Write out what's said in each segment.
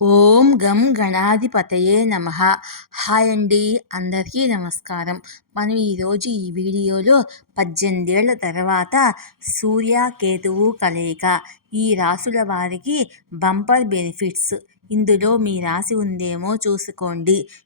ఓం గం గణాధిపతయే నమ. హాయ్ అండి అందరికీ నమస్కారం. మనం ఈరోజు ఈ వీడియోలో పద్దెనిమిదేళ్ళ తర్వాత సూర్య కేతువు కలయిక. ఈ రాసుల వారికి బంపర్ బెనిఫిట్స్. ఇందులో మీ రాసి ఉందేమో చూసుకోండి.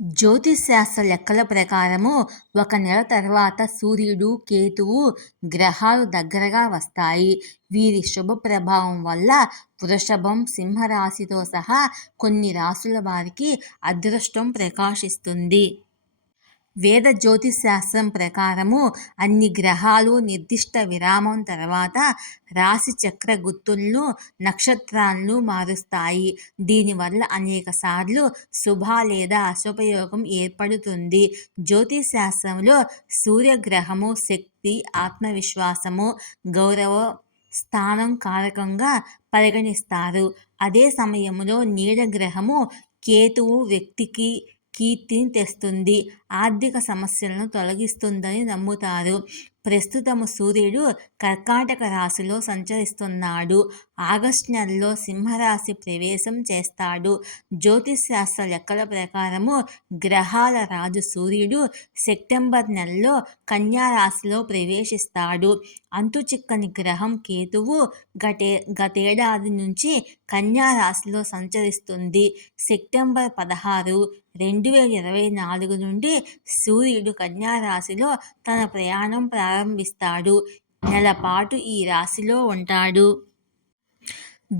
జ్యోతిశాస్త్ర లెక్కల ప్రకారము ఒక నెల తర్వాత సూర్యుడు కేతువు గ్రహాలు దగ్గరగా వస్తాయి. వీరి శుభ ప్రభావం వల్ల వృషభం సింహరాశితో సహా కొన్ని రాసుల వారికి అదృష్టం ప్రకాశిస్తుంది. వేద జ్యోతిశాస్త్రం ప్రకారము అన్ని గ్రహాలు నిర్దిష్ట విరామం తర్వాత రాశి చక్ర గుర్తులను నక్షత్రాలను మారుస్తాయి. దీనివల్ల అనేక సార్లు శుభ లేదా అశుభయోగం ఏర్పడుతుంది. జ్యోతిశాస్త్రంలో సూర్యగ్రహము శక్తి ఆత్మవిశ్వాసము గౌరవ స్థానం కారకంగా పరిగణిస్తారు. అదే సమయంలో నీడగ్రహము కేతువు వ్యక్తికి కీర్తిని తెస్తుంది. ఆర్థిక సమస్యలను తొలగిస్తుందని నమ్ముతారు. ప్రస్తుతము సూర్యుడు కర్కాటక రాశిలో సంచరిస్తున్నాడు. ఆగస్టు నెలలో సింహరాశి ప్రవేశం చేస్తాడు. జ్యోతిష్ శాస్త్ర లెక్కల ప్రకారము గ్రహాల రాజు సూర్యుడు సెప్టెంబర్ నెలలో కన్యారాశిలో ప్రవేశిస్తాడు. అంతుచిక్కని గ్రహం కేతువు గటే గతేడాది నుంచి కన్యారాశిలో సంచరిస్తుంది. సెప్టెంబర్ పదహారు రెండు వేల ఇరవై నాలుగు నుండి సూర్యుడు కన్యారాశిలో తన ప్రయాణం ప్రారంభిస్తాడు. నెలపాటు ఈ రాశిలో ఉంటాడు.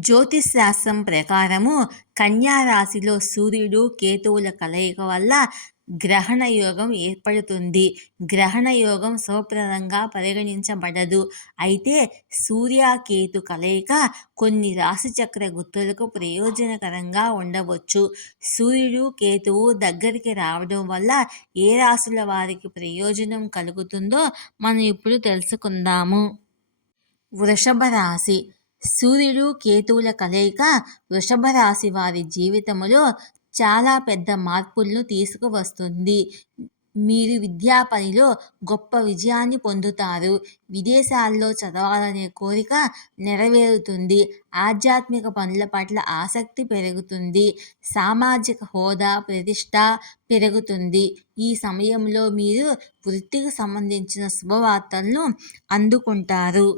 జ్యోతిష్ శాస్త్రం ప్రకారము కన్యా రాశిలో సూర్యుడు కేతువుల కలయిక వల్ల గ్రహణ యోగం ఏర్పడుతుంది. గ్రహణ యోగం శుభప్రదంగా పరిగణించబడదు. అయితే సూర్యకేతు కలయిక కొన్ని రాశిచక్ర గుర్తులకు ప్రయోజనకరంగా ఉండవచ్చు. సూర్యుడు కేతువు దగ్గరికి రావడం వల్ల ఏ రాశుల వారికి ప్రయోజనం కలుగుతుందో మనం ఇప్పుడు తెలుసుకుందాము. వృషభ రాశి. సూర్యుడు కేతువుల కలయిక వృషభ రాశి వారి జీవితంలో చాలా పెద్ద మార్పులను తీసుకువస్తుంది. మీరు విద్యా పనిలో గొప్ప విజయాన్ని పొందుతారు. విదేశాల్లో చదవాలనే కోరిక నెరవేరుతుంది. ఆధ్యాత్మిక పనుల పట్ల ఆసక్తి పెరుగుతుంది. సామాజిక హోదా ప్రతిష్ట పెరుగుతుంది. ఈ సమయంలో మీరు వృత్తికి సంబంధించిన శుభవార్తలను అందుకుంటారు.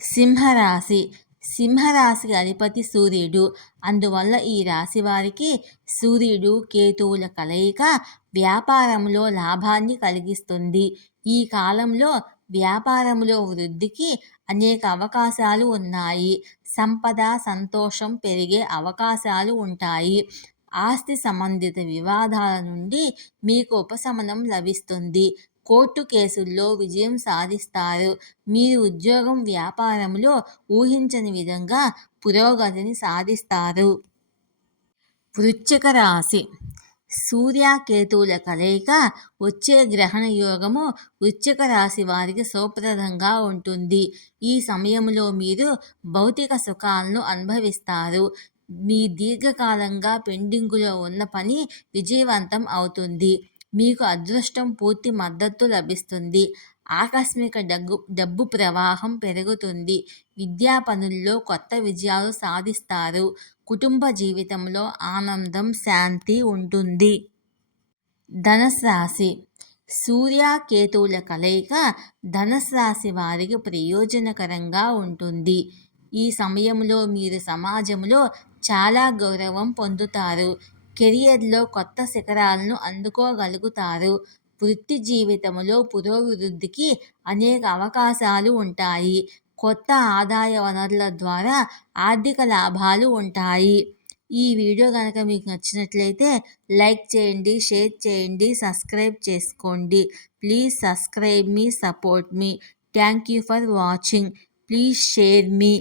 సింహరాశి సింహరాశికి అధిపతి సూర్యుడు. అందువల్ల ఈ రాశి వారికి సూర్యుడు కేతువుల కలయిక వ్యాపారంలో లాభాన్ని కలిగిస్తుంది. ఈ కాలంలో వ్యాపారంలో వృద్ధికి అనేక అవకాశాలు ఉన్నాయి. సంపద సంతోషం పెరిగే అవకాశాలు ఉంటాయి. ఆస్తి సంబంధిత వివాదాల నుండి మీకు ఉపశమనం లభిస్తుంది. కోర్టు కేసుల్లో విజయం సాధిస్తారు. మీరు ఉద్యోగం వ్యాపారంలో ఊహించని విధంగా పురోగతిని సాధిస్తారు. వృశ్చిక రాశి. సూర్యకేతువుల కలయిక వచ్చే గ్రహణ యోగము వృశ్చిక రాశి వారికి సౌప్రదంగా ఉంటుంది. ఈ సమయంలో మీరు భౌతిక సుఖాలను అనుభవిస్తారు. మీ దీర్ఘకాలంగా పెండింగులో ఉన్న పని విజయవంతం అవుతుంది. మీకు అదృష్టం పూర్తి మద్దతు లభిస్తుంది. ఆకస్మిక డగ్గు డబ్బు ప్రవాహం పెరుగుతుంది. విద్యా పనుల్లో కొత్త విజయాలు సాధిస్తారు. కుటుంబ జీవితంలో ఆనందం శాంతి ఉంటుంది. ధనస్ రాశి. సూర్య కేతువుల కలయిక ధనస్ రాశి వారికి ప్రయోజనకరంగా ఉంటుంది. ఈ సమయంలో మీరు సమాజంలో చాలా గౌరవం పొందుతారు. కెరియర్లో కొత్త శిఖరాలను అందుకోగలుగుతారు. వృత్తి జీవితంలో పురోభివృద్ధికి అనేక అవకాశాలు ఉంటాయి. కొత్త ఆదాయ వనరుల ద్వారా ఆర్థిక లాభాలు ఉంటాయి. ఈ వీడియో కనుక మీకు నచ్చినట్లయితే లైక్ చేయండి షేర్ చేయండి సబ్స్క్రైబ్ చేసుకోండి. Please subscribe me support me. Thank you for watching. Please share me.